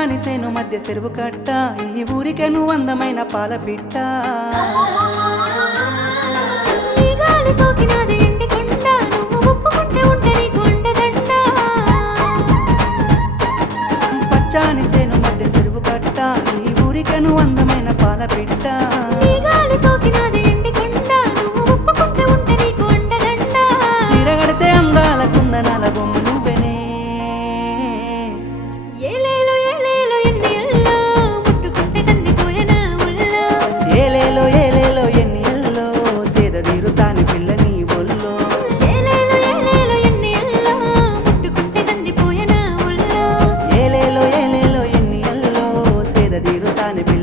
పచ్చాని సేను మధ్య చెరువు కట్ట ఈ ఊరికెను అందమైన పాల పిట్ట పచ్చాని సేను మధ్య చెరువు కట్ట ఈ ఊరికెను అందమైన పాల పిట్ట సిరగడితే అందాల కుందనాల బొమ్మ నువ్వెనే ఏలేలో ఏలేలో ఎన్ని ఎల్లో సేద తీరుతాని పిల్ల నీ ఒల్లో ఏలేలో ఎన్ని ఎల్లో సేద తీరుతాని పిల్ల